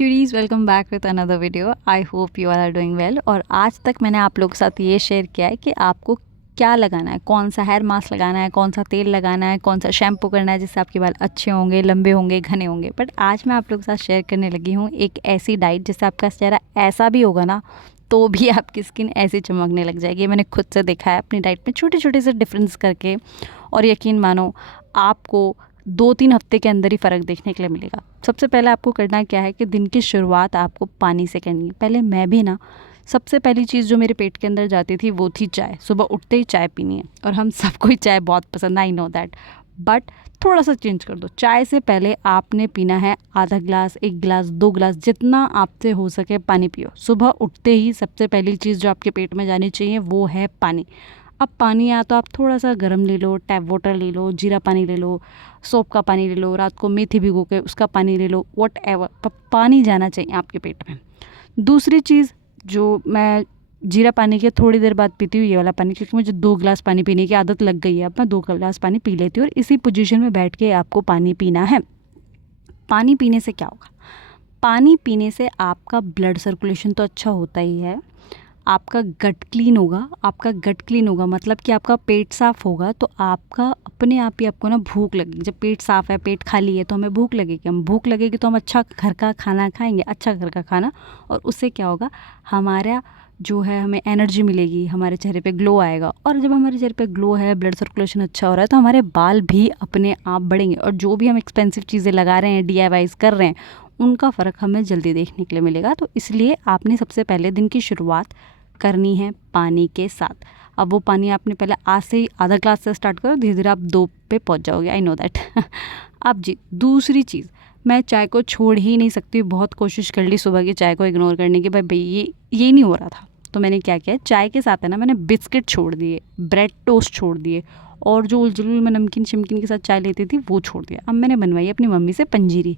Curies, welcome back with another video. I hope you are doing well. और आज तक मैंने आप लोगों के साथ ये शेयर किया है कि आपको क्या लगाना है, कौन सा हेयर मास्क लगाना है, कौन सा तेल लगाना है, कौन सा शैम्पू करना है जिससे आपके बाल अच्छे होंगे, लंबे होंगे, घने होंगे। बट आज मैं आप लोगों के साथ शेयर करने लगी हूँ एक ऐसी डाइट जिससे आपका चेहरा ऐसा भी होगा ना तो भी आपकी स्किन ऐसी चमकने लग जाएगी। मैंने खुद से देखा है अपनी डाइट में छोटे छोटे से डिफरेंस करके, और यकीन मानो आपको 2-3 हफ्ते के अंदर ही फ़र्क देखने के लिए मिलेगा। सबसे पहले आपको करना क्या है कि दिन की शुरुआत आपको पानी से करनी है। पहले मैं भी ना सबसे पहली चीज़ जो मेरे पेट के अंदर जाती थी वो थी चाय। सुबह उठते ही चाय पीनी है, और हम सबको ही चाय बहुत पसंद है, आई नो दैट। बट थोड़ा सा चेंज कर दो। चाय से पहले आपने पीना है आधा गिलास, 1 गिलास, 2 गिलास, जितना आपसे हो सके पानी पियो। सुबह उठते ही सबसे पहली चीज़ जो आपके पेट में जानी चाहिए वो है पानी। अब पानी या तो आप थोड़ा सा गर्म ले लो, टैप वाटर ले लो, जीरा पानी ले लो, सोप का पानी ले लो, रात को मेथी भिगो के उसका पानी ले लो, वट एवर, पानी जाना चाहिए आपके पेट में। दूसरी चीज़ जो मैं जीरा पानी के थोड़ी देर बाद पीती हूँ, ये वाला पानी, क्योंकि मुझे 2 गिलास पानी पीने की आदत लग गई है। अब मैं 2 गिलास पानी पी लेती हूँ, और इसी पोजीशन में बैठ के आपको पानी पीना है। पानी पीने से क्या होगा? पानी पीने से आपका ब्लड सर्कुलेशन तो अच्छा होता ही है, आपका गट क्लीन होगा। आपका गट क्लीन होगा मतलब कि आपका पेट साफ़ होगा, तो आपका अपने आप ही आपको ना भूख लगेगी। जब पेट साफ़ है, पेट खाली है, तो हमें भूख लगेगी। हम भूख लगेगी तो हम अच्छा घर का खाना खाएंगे, अच्छा घर का खाना, और उससे क्या होगा, हमारा जो है हमें एनर्जी मिलेगी, हमारे चेहरे पे ग्लो आएगा। और जब हमारे चेहरे पे ग्लो है, ब्लड सर्कुलेशन अच्छा हो रहा है, तो हमारे बाल भी अपने आप बढ़ेंगे। और जो भी हम एक्सपेंसिव चीज़ें लगा रहे हैं, DIYs कर रहे हैं, उनका फ़र्क हमें जल्दी देखने के लिए मिलेगा। तो इसलिए आपने सबसे पहले दिन की शुरुआत करनी है पानी के साथ। अब वो पानी आपने पहले आज से ही आधा ग्लास से स्टार्ट करो, धीरे धीरे आप 2 पे पहुंच जाओगे, आई नो दैट। अब जी दूसरी चीज़, मैं चाय को छोड़ ही नहीं सकती। बहुत कोशिश कर ली सुबह की चाय को इग्नोर करने की, भाई ये नहीं हो रहा था। तो मैंने क्या किया, चाय के साथ है ना, मैंने बिस्किट छोड़ दिए, ब्रेड टोस्ट छोड़ दिए, और जो उलझुल में नमकीन शमकीन के साथ चाय लेती थी वो छोड़ दिया। अब मैंने बनवाई अपनी मम्मी से पंजीरी,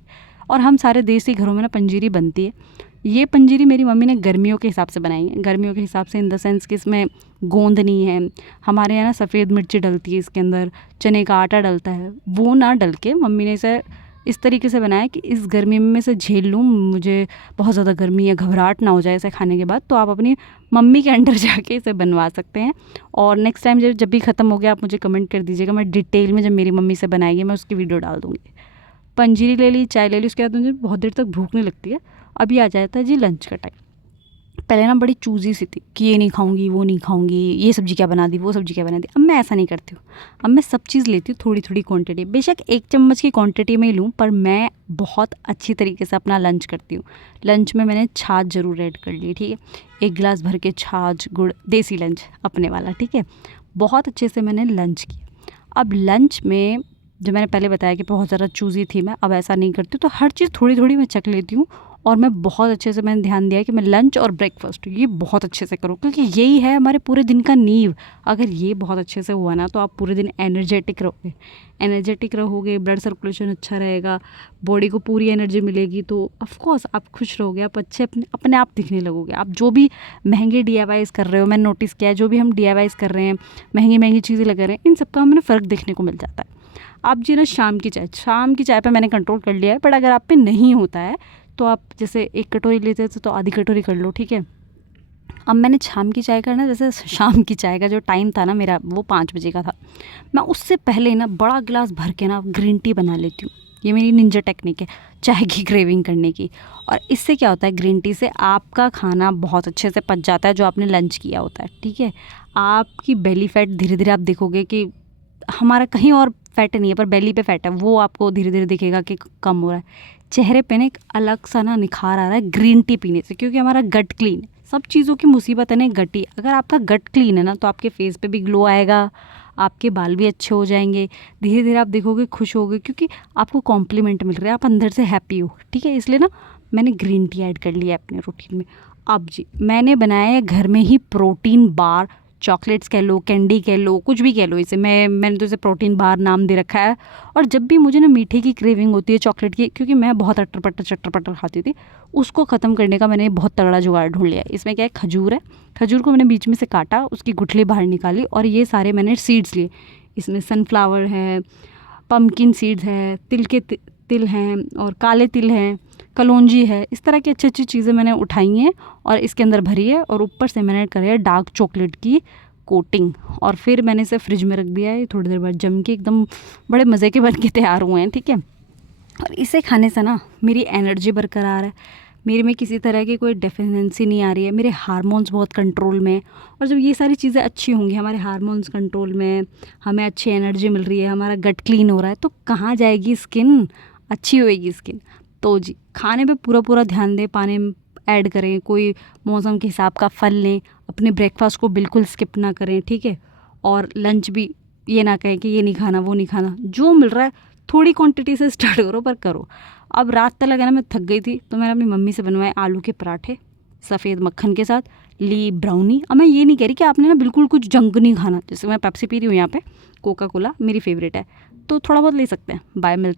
और हम सारे देसी घरों में ना पंजीरी बनती है। ये पंजीरी मेरी मम्मी ने गर्मियों के हिसाब से बनाई है। गर्मियों के हिसाब से इन द सेंस कि इसमें गोंद नहीं है, हमारे यहाँ ना सफ़ेद मिर्ची डलती है इसके अंदर, चने का आटा डलता है, वो ना डल के मम्मी ने इसे इस तरीके से बनाया कि इस गर्मी में से झेल लूँ, मुझे बहुत ज़्यादा गर्मी है, घबराहट ना हो जाए इसे खाने के बाद। तो आप अपनी मम्मी के अंडर जाके इसे बनवा सकते हैं। और नेक्स्ट टाइम जब भी ख़त्म हो गया, आप मुझे कमेंट कर दीजिएगा, मैं डिटेल में जब मेरी मम्मी से बनाएगी मैं उसकी वीडियो डाल दूँगी। पंजीरी ले ली, चाय ले ली, उसके बाद मुझे बहुत देर तक भूख नहीं लगती है। अभी आ जाता है जी लंच का टाइम। पहले ना बड़ी चूज़ी सी थी कि ये नहीं खाऊंगी, वो नहीं खाऊंगी, ये सब्ज़ी क्या बना दी, वो सब्ज़ी क्या बना दी। अब मैं ऐसा नहीं करती हूँ। अब मैं सब चीज़ लेती हूँ थोड़ी थोड़ी क्वांटिटी, बेशक 1 चम्मच की क्वांटिटी में ही लूँ, पर मैं बहुत अच्छी तरीके से अपना लंच करती हूँ। लंच में मैंने छाछ ज़रूर ऐड कर ली, ठीक है, 1 गिलास भर के छाछ, गुड़, देसी लंच अपने वाला, ठीक है। बहुत अच्छे से मैंने लंच किया। अब लंच में जो मैंने पहले बताया कि बहुत ज़्यादा चूज़ी थी मैं, अब ऐसा नहीं करती, तो हर चीज़ थोड़ी थोड़ी मैं चख लेती हूँ। और मैं बहुत अच्छे से, मैंने ध्यान दिया कि मैं लंच और ब्रेकफास्ट ये बहुत अच्छे से करूँ, क्योंकि यही है हमारे पूरे दिन का नींव। अगर ये बहुत अच्छे से हुआ ना तो आप पूरे दिन एनर्जेटिक रहोगे, ब्लड सर्कुलेशन अच्छा रहेगा, बॉडी को पूरी एनर्जी मिलेगी, तो ऑफ कोर्स आप खुश रहोगे, आप अच्छे अपने आप दिखने लगोगे। आप जो भी महंगे DIYs कर रहे हो, मैंने नोटिस किया है, जो भी हम DIYs कर रहे हैं, महंगी महंगी चीज़ें लगा रहे हैं, इन सबका हमें फ़र्क देखने को मिल जाता है। आप जी ना शाम की चाय पे मैंने कंट्रोल कर लिया है, बट अगर आप पे नहीं होता है तो आप जैसे 1 कटोरी लेते थे तो आधी कटोरी कर लो, ठीक है। अब मैंने शाम की चाय का ना, जैसे शाम की चाय का जो टाइम था ना मेरा, वो 5 बजे का था। मैं उससे पहले ना बड़ा गिलास भर के ना ग्रीन टी बना लेती हूँ। ये मेरी निंजा टेक्निक है चाय की क्रेविंग करने की। और इससे क्या होता है, ग्रीन टी से आपका खाना बहुत अच्छे से पच जाता है जो आपने लंच किया होता है, ठीक है। आपकी बेली फैट धीरे धीरे आप देखोगे कि हमारा कहीं और फैट नहीं है, पर बेली पे फैट है, वो आपको धीरे धीरे दिखेगा कि कम हो रहा है। चेहरे पे ना एक अलग सा ना निखार आ रहा है ग्रीन टी पीने से, क्योंकि हमारा गट क्लीन है। सब चीज़ों की मुसीबत है ना गट ही। अगर आपका गट क्लीन है ना तो आपके फेस पे भी ग्लो आएगा, आपके बाल भी अच्छे हो जाएंगे, धीरे धीरे आप देखोगे खुश होगे, क्योंकि आपको कॉम्प्लीमेंट मिल रहा है, आप अंदर से हैप्पी हो, ठीक है। इसलिए ना मैंने ग्रीन टी ऐड कर लिया अपने रूटीन में। अब जी मैंने बनाया है घर में ही प्रोटीन बार, चॉकलेट्स कह लो, कैंडी कह लो, कुछ भी कह लो, इसे मैंने तो इसे प्रोटीन बार नाम दे रखा है। और जब भी मुझे ना मीठे की क्रेविंग होती है, चॉकलेट की, क्योंकि मैं बहुत अट्टर पट्टर खाती थी, उसको ख़त्म करने का मैंने बहुत तगड़ा जुगाड़ ढूंढ लिया। इसमें क्या है, खजूर है, खजूर को मैंने बीच में से काटा, उसकी गुठली बाहर निकाली, और ये सारे मैंने सीड्स लिए। इसमें सनफ्लावर है, पम्पकिन सीड्स है, तिल हैं, और काले तिल हैं, कलौंजी है, इस तरह की अच्छी अच्छी चीज़ें मैंने उठाई हैं और इसके अंदर भरी है और ऊपर से मैंने करी है डार्क चॉकलेट की कोटिंग और फिर मैंने इसे फ्रिज में रख दिया है। थोड़ी देर बाद जम के एकदम बड़े मज़े के बन के तैयार हुए हैं, ठीक है। और इसे खाने से ना मेरी एनर्जी बरकरार है, मेरे में किसी तरह की कोई डेफिशिएंसी नहीं आ रही है, मेरे हार्मोन्स बहुत कंट्रोल में हैं। और जब ये सारी चीज़ें अच्छी होंगी, हमारे हार्मोन्स कंट्रोल में, हमें अच्छी एनर्जी मिल रही है, हमारा गट क्लीन हो रहा है, तो कहाँ जाएगी स्किन, अच्छी होएगी स्किन। तो जी खाने पे पूरा पूरा ध्यान दें, पानी ऐड करें, कोई मौसम के हिसाब का फल लें, अपने ब्रेकफास्ट को बिल्कुल स्किप ना करें, ठीक है। और लंच भी ये ना कहें कि ये नहीं खाना वो नहीं खाना, जो मिल रहा है थोड़ी क्वांटिटी से स्टार्ट करो, पर करो। अब रात तक लगा ना मैं थक गई थी, तो मैंने अपनी मम्मी से बनवाए आलू के पराठे सफ़ेद मक्खन के साथ, ली ब्राउनी। अब मैं ये नहीं कह रही कि आपने ना बिल्कुल कुछ जंक नहीं खाना, जैसे मैं पेप्सी पी रही हूँ यहाँ पे, कोका कोला मेरी फेवरेट है, तो थोड़ा बहुत ले सकते हैं। बाय, मिलते